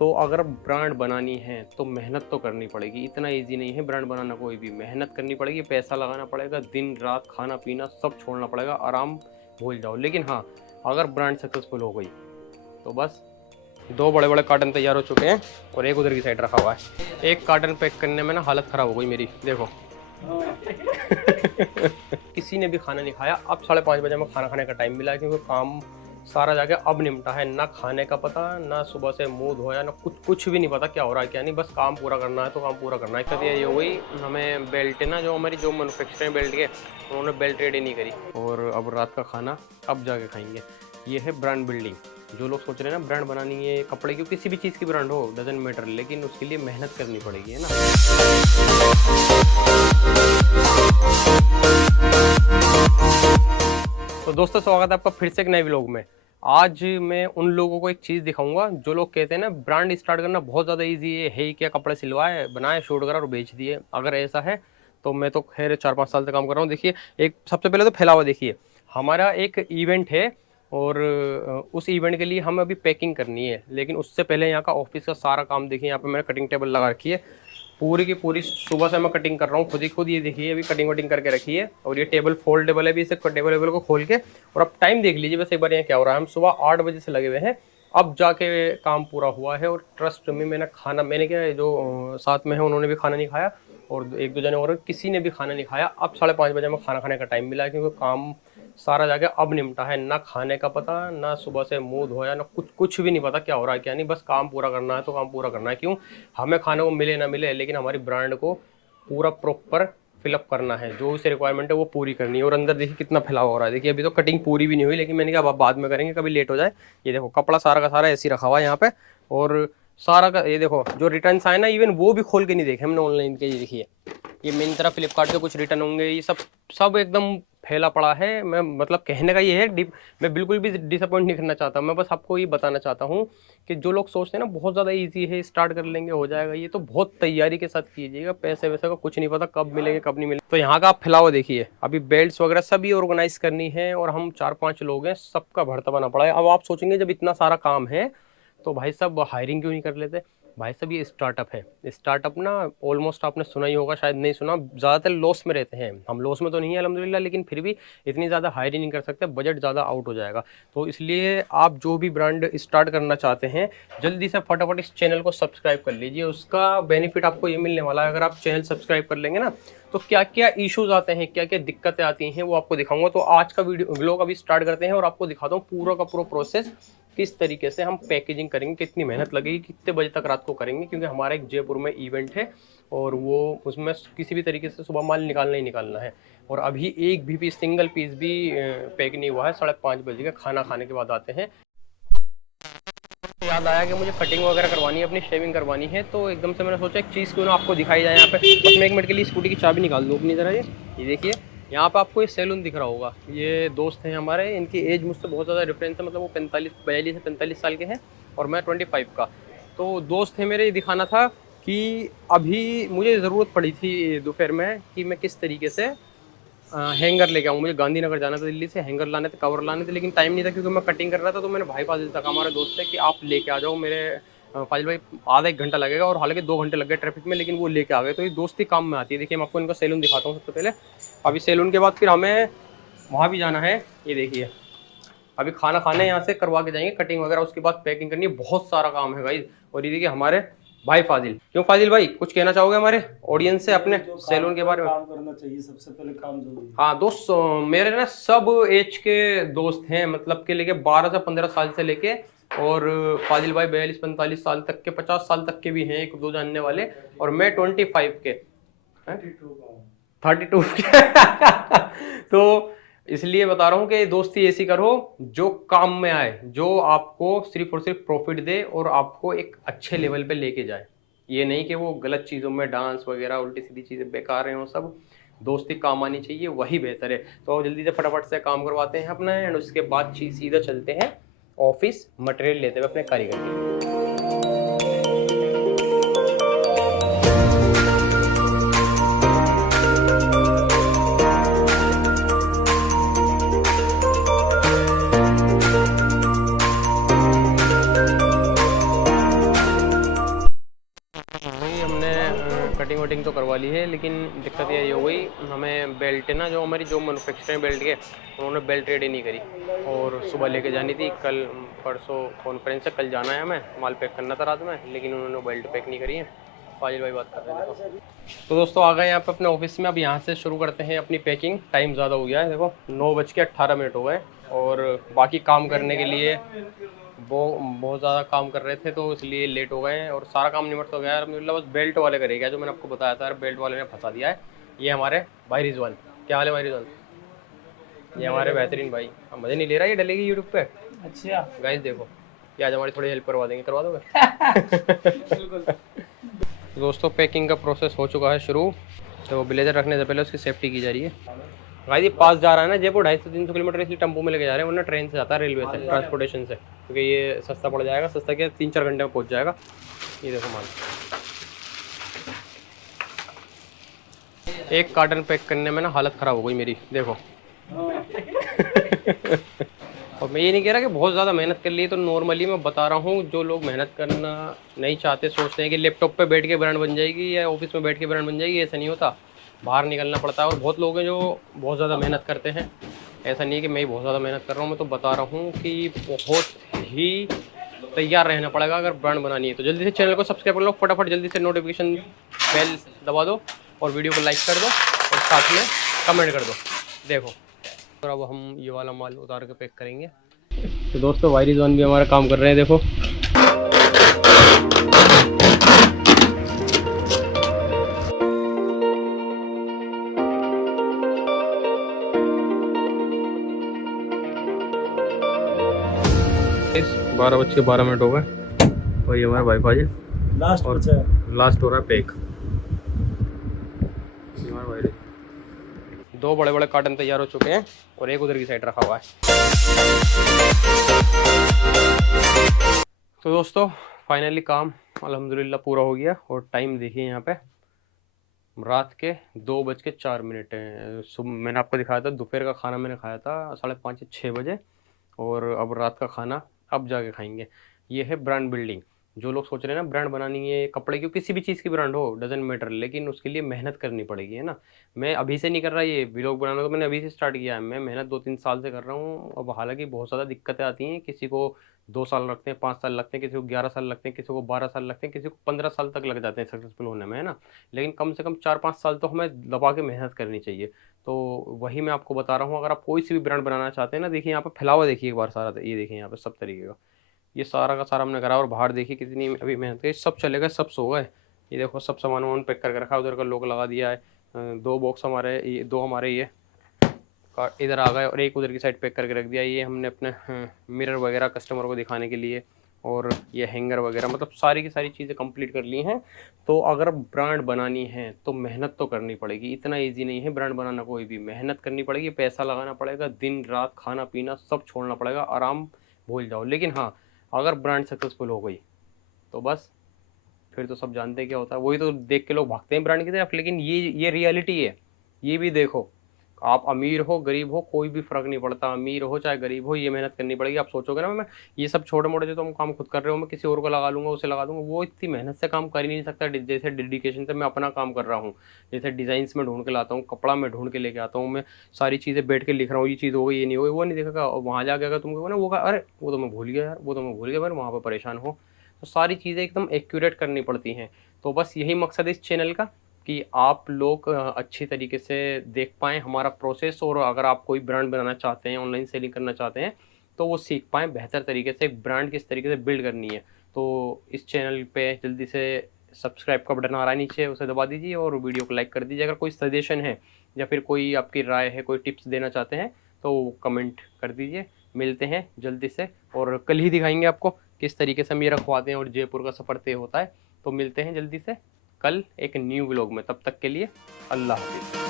तो अगर ब्रांड बनानी है तो मेहनत तो करनी पड़ेगी, इतना इजी नहीं है ब्रांड बनाना। कोई भी मेहनत करनी पड़ेगी, पैसा लगाना पड़ेगा, दिन रात खाना पीना सब छोड़ना पड़ेगा, आराम भूल जाओ। लेकिन हाँ, अगर ब्रांड सक्सेसफुल हो गई तो बस 2 बड़े बड़े कार्टन तैयार हो चुके हैं और एक उधर की साइड रखा हुआ है। एक कार्टन पैक करने में ना हालत ख़राब हो गई मेरी, देखो। किसी ने भी खाना नहीं खाया। अब 5:30 बजे में खाना खाने का टाइम मिला है, क्योंकि काम सारा जाके अब निपटा है। ना खाने का पता, ना सुबह से मुंह धोया, ना कुछ भी नहीं पता क्या हो रहा है क्या नहीं। बस काम पूरा करना है तो काम पूरा करना है। कभी ये हो गई, हमें बेल्ट है ना, जो हमारी जो मैन्युफैक्चरिंग बेल्ट के, उन्होंने बेल्ट रेडी नहीं करी और अब रात का खाना अब जाके खाएंगे। ये है ब्रांड बिल्डिंग। जो लोग सोच रहे हैं ना ब्रांड बनानी है कपड़े की, किसी भी चीज़ की ब्रांड हो, डजंट मैटर, लेकिन उसके लिए मेहनत करनी पड़ेगी, है ना। तो दोस्तों, स्वागत है आपका फिर से एक नए व्लॉग में। आज मैं उन लोगों को एक चीज़ दिखाऊंगा जो लोग कहते हैं ना ब्रांड स्टार्ट करना बहुत ज़्यादा इजी है, क्या कपड़े सिलवाए, बनाए, शूट करा और बेच दिए। अगर ऐसा है तो मैं तो खैर 4-5 साल से काम कर रहा हूँ। देखिए, एक सबसे पहले तो फैलावा देखिए। हमारा एक इवेंट है और उस इवेंट के लिए हमें अभी पैकिंग करनी है, लेकिन उससे पहले यहाँ का ऑफिस का सारा काम देखिए। यहाँ पे मैंने कटिंग टेबल लगा रखी है, पूरी की पूरी सुबह से मैं कटिंग कर रहा हूँ खुद। ये देखिए, अभी कटिंग वटिंग करके रखी है और ये टेबल फोल्डेबल है भी, इसे टेबल को खोल के। और अब टाइम देख लीजिए बस एक बार, यहाँ क्या हो रहा है। हम सुबह 8 बजे से लगे हुए हैं, अब जाके काम पूरा हुआ है। और ट्रस्ट में मैंने क्या, जो साथ में है उन्होंने भी खाना नहीं खाया और 1-2 जने और, किसी ने भी खाना नहीं खाया। अब 5:30 बजे में खाना खाने का टाइम मिला है, क्योंकि काम सारा जाके अब निपटा है। ना खाने का पता, ना सुबह से मुंह धोया, ना कुछ भी नहीं पता क्या हो रहा है क्या नहीं। बस काम पूरा करना है तो काम पूरा करना है। क्यों, हमें खाने को मिले ना मिले, लेकिन हमारी ब्रांड को पूरा प्रॉपर फिलअप करना है। जो उसे रिक्वायरमेंट है वो पूरी करनी है। और अंदर देखिए कितना फैलाव हो रहा है। देखिए, अभी तो कटिंग पूरी भी नहीं हुई, लेकिन मैंने कहा अब बाद में करेंगे, कभी लेट हो जाए। ये देखो, कपड़ा सारा का सारा ऐसे ही रखा हुआ है यहाँ पे। और सारा का ये देखो, जो रिटर्न आए ना, इवन वो भी खोल के नहीं देखे हमने ऑनलाइन के। ये देखिए, ये मिंत्रा फ्लिपकार्ट के कुछ रिटर्न होंगे, ये सब एकदम फैला पड़ा है। मैं मतलब कहने का ये है, मैं बिल्कुल भी डिसअपॉइंट नहीं करना चाहता। मैं बस आपको ये बताना चाहता हूँ कि जो लोग सोचते हैं ना बहुत ज़्यादा इजी है, स्टार्ट कर लेंगे हो जाएगा, ये तो बहुत तैयारी के साथ कीजिएगा। पैसे वैसे का कुछ नहीं पता कब मिलेंगे कब नहीं मिलेंगे। तो यहाँ का आप फैलाव देखिए, अभी बेल्ट्स वगैरह सभी ऑर्गेनाइज करनी है और हम 4-5 लोग हैं, सबका भरता बना पड़ा है। अब आप सोचेंगे जब इतना सारा काम है तो भाई साहब हायरिंग क्यों नहीं कर लेते। भाई साहब, ये स्टार्टअप है। स्टार्टअप ना ऑलमोस्ट आपने सुना ही होगा, शायद नहीं सुना, ज़्यादातर लॉस में रहते हैं। हम लॉस में तो नहीं है अल्हम्दुलिल्लाह, लेकिन फिर भी इतनी ज़्यादा हायरिंग नहीं कर सकते, बजट ज़्यादा आउट हो जाएगा। तो इसलिए आप जो भी ब्रांड स्टार्ट करना चाहते हैं, जल्दी से फटाफट इस चैनल को सब्सक्राइब कर लीजिए। उसका बेनिफिट आपको ये मिलने वाला है, अगर आप चैनल सब्सक्राइब कर लेंगे ना, तो क्या क्या इश्यूज आते हैं, क्या क्या दिक्कतें आती हैं, वो आपको दिखाऊंगा। तो आज का व्लॉग अभी स्टार्ट करते हैं और आपको दिखाता हूँ पूरा का पूरा प्रोसेस, किस तरीके से हम पैकेजिंग करेंगे, कितनी मेहनत लगेगी, कितने बजे तक रात को करेंगे। क्योंकि हमारा एक जयपुर में इवेंट है और वो उसमें किसी भी तरीके से सुबह माल निकालना ही निकालना है। और अभी एक भी सिंगल पीस भी पैक नहीं हुआ है। 5:30 बजे का खाना खाने के बाद आते हैं। याद आया कि मुझे कटिंग वगैरह करवानी है, अपनी शेविंग करवानी है, तो एकदम से मैंने सोचा एक चीज़ क्यों ना आपको दिखाई जाए। यहाँ पे बस मैं 1 मिनट के लिए स्कूटी की चाबी निकाल दूँ अपनी तरह। ये देखिए, यहाँ पे आपको ये सैलून दिख रहा होगा। ये दोस्त हैं हमारे, इनकी एज मुझसे बहुत ज़्यादा डिफरेंस है, मतलब वो 42 से 45 साल के हैं और मैं 25 का। तो दोस्त है मेरे, ये दिखाना था कि अभी मुझे ज़रूरत पड़ी थी दोपहर में कि मैं किस तरीके से हैंगर लेके आऊँ। मुझे गांधीनगर जाना था दिल्ली से, हैंगर लाने थे, कवर लाने थे, लेकिन टाइम नहीं था क्योंकि मैं कटिंग कर रहा था। तो मैंने भाई फाजिल तक, हमारे दोस्त थे, कि आप लेके आ जाओ मेरे फाजिल भाई, आधा 1 घंटा लगेगा। और हालांकि 2 घंटे लग गए ट्रैफिक में, लेकिन वो लेके आ गए। तो ये दोस्ती काम में आती है। देखिए, मैं आपको इनका सैलून दिखाता हूँ सबसे पहले। अभी सैलून के बाद फिर हमें वहाँ भी जाना है। ये देखिए, अभी खाना खाने यहाँ से करवा के जाएंगे कटिंग वगैरह, उसके बाद पैकिंग करनी है। बहुत सारा काम है गाइस। और ये देखिए हमारे भाई फाजिल। क्यों फाजिल भाई, कुछ कहना चाहोगे हमारे ऑडियंस से अपने सैलून के बारे में? काम करना चाहिए, सबसे पहले काम जरूरी है। हाँ दोस्त, मेरे ना सब एज के दोस्त हैं, मतलब के लेके 12 से 15 साल से लेके, और फाजिल भाई 42-45 साल तक के, 50 साल तक के भी हैं 1-2 जानने वाले, और मैं 25 के 32 के। तो इसलिए बता रहा हूँ कि दोस्ती ऐसी करो जो काम में आए, जो आपको सिर्फ और सिर्फ प्रॉफिट दे और आपको एक अच्छे लेवल पे लेके जाए। ये नहीं कि वो गलत चीज़ों में, डांस वगैरह उल्टी सीधी चीज़ें बेकार हैं, वो सब दोस्ती काम आनी चाहिए, वही बेहतर है। तो जल्दी से फटाफट से काम करवाते हैं अपना, एंड उसके बाद सीधा चलते हैं ऑफिस मटेरियल लेते हुए अपने कारीगर के। कटिंग वटिंग तो करवा ली है, लेकिन दिक्कत ये हो गई, हमें बेल्ट है ना जो हमारी जो मैन्युफैक्चरिंग बेल्ट के, उन्होंने बेल्ट रेडी नहीं करी और सुबह लेके जानी थी। कल परसों कॉन्फ्रेंस है, कल जाना है हमें, माल पैक करना था रात में, लेकिन उन्होंने बेल्ट पैक नहीं करी है। फाजिल भाई बात कर रहे हैं। तो दोस्तों आ गए यहाँ पे अपने ऑफिस में। अब यहाँ से शुरू करते हैं अपनी पैकिंग। टाइम ज़्यादा हो गया है, देखो 9:18 हो गए और बाकी काम करने के लिए वो बहुत ज़्यादा काम कर रहे थे तो इसलिए लेट हो गए हैं और सारा काम निमट तो गया है। मतलब बस बेल्ट वाले का रह गया जो मैंने आपको बताया था, बेल्ट वाले ने फंसा दिया है। ये हमारे भाई रिजवान, क्या हाल है भाई रिजवान? ये हमारे बेहतरीन भाई, अब मज़े नहीं ले रहा, ये डलेगी यूट्यूब पे। अच्छा गाइस देखो, ये आज हमारी थोड़ी हेल्प करवा देंगे, करवा दोगे? बिल्कुल। दोस्तों पैकिंग का प्रोसेस हो चुका है शुरू। तो ब्लेजर रखने से पहले उसकी सेफ्टी की जा रही है। गाइस ये पास जा रहा है ना जयपुर, 250-300 किलोमीटर, इसलिए टेम्पो में लेके जा रहे हैं, वरना ट्रेन से जाता है, रेलवे से, ट्रांसपोर्टेशन से, क्योंकि ये सस्ता पड़ जाएगा। सस्ता क्या, 3-4 घंटे में पहुंच जाएगा। ये देखो माल, एक कार्टन पैक करने में ना हालत ख़राब हो गई मेरी, देखो। और मैं ये नहीं कह रहा कि बहुत ज़्यादा मेहनत कर ली, तो नॉर्मली मैं बता रहा हूँ, जो लोग मेहनत करना नहीं चाहते, सोचते हैं कि लैपटॉप पे बैठ के ब्रांड बन जाएगी या ऑफिस में बैठ के ब्रांड बन जाएगी, ऐसा नहीं होता। बाहर निकलना पड़ता है और बहुत लोग हैं जो बहुत ज़्यादा मेहनत करते हैं। ऐसा नहीं है कि मैं ही बहुत ज़्यादा मेहनत कर रहा हूँ, मैं तो बता रहा हूँ कि बहुत ही तैयार रहना पड़ेगा अगर ब्रांड बनानी है। तो जल्दी से चैनल को सब्सक्राइब कर लो, फटाफट जल्दी से नोटिफिकेशन बेल दबा दो और वीडियो को लाइक कर दो और साथ में कमेंट कर दो। देखो और अब हम ये वाला माल उतार के पैक करेंगे। तो दोस्तों भाई रिजवान भी हमारा काम कर रहे हैं, देखो। इस 12:12 हो गए और ये हमारा भाई फाजिल लास्ट और बचा है। लास्ट हो रहा है पैक। दो बड़े बड़े कार्टन तैयार हो चुके हैं और एक उधर की साइड रखा हुआ है। तो दोस्तों फाइनली काम अल्हम्दुलिल्लाह पूरा हो गया और टाइम देखिए यहाँ पे रात के 2:04 हैं। सुबह मैंने आपको दिखाया था, दोपहर का खाना मैंने खाया था 5:30 या 6 बजे और अब रात का खाना अब जाके खाएंगे। ये है ब्रांड बिल्डिंग। जो लोग सोच रहे हैं ना ब्रांड बनानी है, कपड़े की, किसी भी चीज़ की ब्रांड हो, डजंट मैटर, लेकिन उसके लिए मेहनत करनी पड़ेगी, है ना। मैं अभी से नहीं कर रहा, ये व्लॉग बनाना तो मैंने अभी से स्टार्ट किया है। मैं मेहनत 2-3 साल से कर रहा हूँ। अब हालांकि बहुत ज़्यादा दिक्कतें आती हैं, किसी को 2 साल लगते हैं, 5 साल लगते हैं, किसी को 11 साल लगते हैं, किसी को 12 साल लगते हैं, किसी को 15 साल तक लग जाते हैं सक्सेसफुल होने में, है ना। लेकिन कम से कम 4-5 साल तो हमें दबा के मेहनत करनी चाहिए। तो वही मैं आपको बता रहा हूँ। अगर आप कोई सी भी ब्रांड बनाना चाहते हैं ना, देखिए यहाँ पर फैलावा देखिए एक बार सारा, ये देखिए यहाँ पर सब तरीके का, ये सारा का सारा हमने करा। और बाहर देखिए कितनी अभी मेहनत की, सब चले गए, सब सो गए। ये देखो सब सामान वामान पैक करके रखा है, उधर का लोग लगा दिया है। 2 बॉक्स हमारे, ये 2 हमारे ये इधर आ गए और एक उधर की साइड पैक करके रख दिया। ये हमने अपने मिरर वगैरह कस्टमर को दिखाने के लिए और ये हैंगर वगैरह, मतलब सारी की सारी चीज़ें कंप्लीट कर ली हैं। तो अगर ब्रांड बनानी है तो मेहनत तो करनी पड़ेगी, इतना ईजी नहीं है ब्रांड बनाना, कोई भी मेहनत करनी पड़ेगी, पैसा लगाना पड़ेगा, दिन रात खाना पीना सब छोड़ना पड़ेगा, आराम भूल जाओ। लेकिन हाँ, अगर ब्रांड सक्सेसफुल हो गई तो बस फिर तो सब जानते हैं क्या होता है, वही तो देख के लोग भागते हैं ब्रांड की तरफ। लेकिन ये रियलिटी है, ये भी देखो। आप अमीर हो गरीब हो कोई भी फ़र्क नहीं पड़ता, अमीर हो चाहे गरीब हो, ये मेहनत करनी पड़ेगी। आप सोचोगे ना मैं ये सब छोटे मोटे जो तुम काम खुद कर रहे हो मैं किसी और को लगा लूँगा, उसे लगा दूँगा, वो इतनी मेहनत से काम कर ही नहीं सकता जैसे डेडिकेशन से मैं अपना काम कर रहा हूँ। जैसे डिज़ाइंस में ढूंढ के लाता हूँ, कपड़ा में ढूंढ के लेके आता हूँ, मैं सारी चीज़ें बैठ के लिख रहा हूँ, ये चीज़ हो गई, ये नहीं हो गई, वो नहीं देखेगा। और वहाँ जाके अगर तुमको ना वो कहा अरे वो तो मैं भूल गया यार, वो तो मैं भूल गया, फिर वहाँ पर परेशान हो। तो सारी चीज़ें एकदम एक्यूरेट करनी पड़ती हैं। तो बस यही मकसद है इस चैनल का कि आप लोग अच्छी तरीके से देख पाएँ हमारा प्रोसेस, और अगर आप कोई ब्रांड बनाना चाहते हैं, ऑनलाइन सेलिंग करना चाहते हैं, तो वो सीख पाएँ बेहतर तरीके से एक ब्रांड किस तरीके से बिल्ड करनी है। तो इस चैनल पे जल्दी से सब्सक्राइब का बटन आ रहा है नीचे, उसे दबा दीजिए और वीडियो को लाइक कर दीजिए। अगर कोई सजेशन है या फिर कोई आपकी राय है, कोई टिप्स देना चाहते हैं तो कमेंट कर दीजिए। मिलते हैं जल्दी से, और कल ही दिखाएंगे आपको किस तरीके से हम ये रखवाते हैं और जयपुर का सफ़र तय होता है। तो मिलते हैं जल्दी से कल एक न्यू व्लॉग में, तब तक के लिए अल्लाह हाफिज़।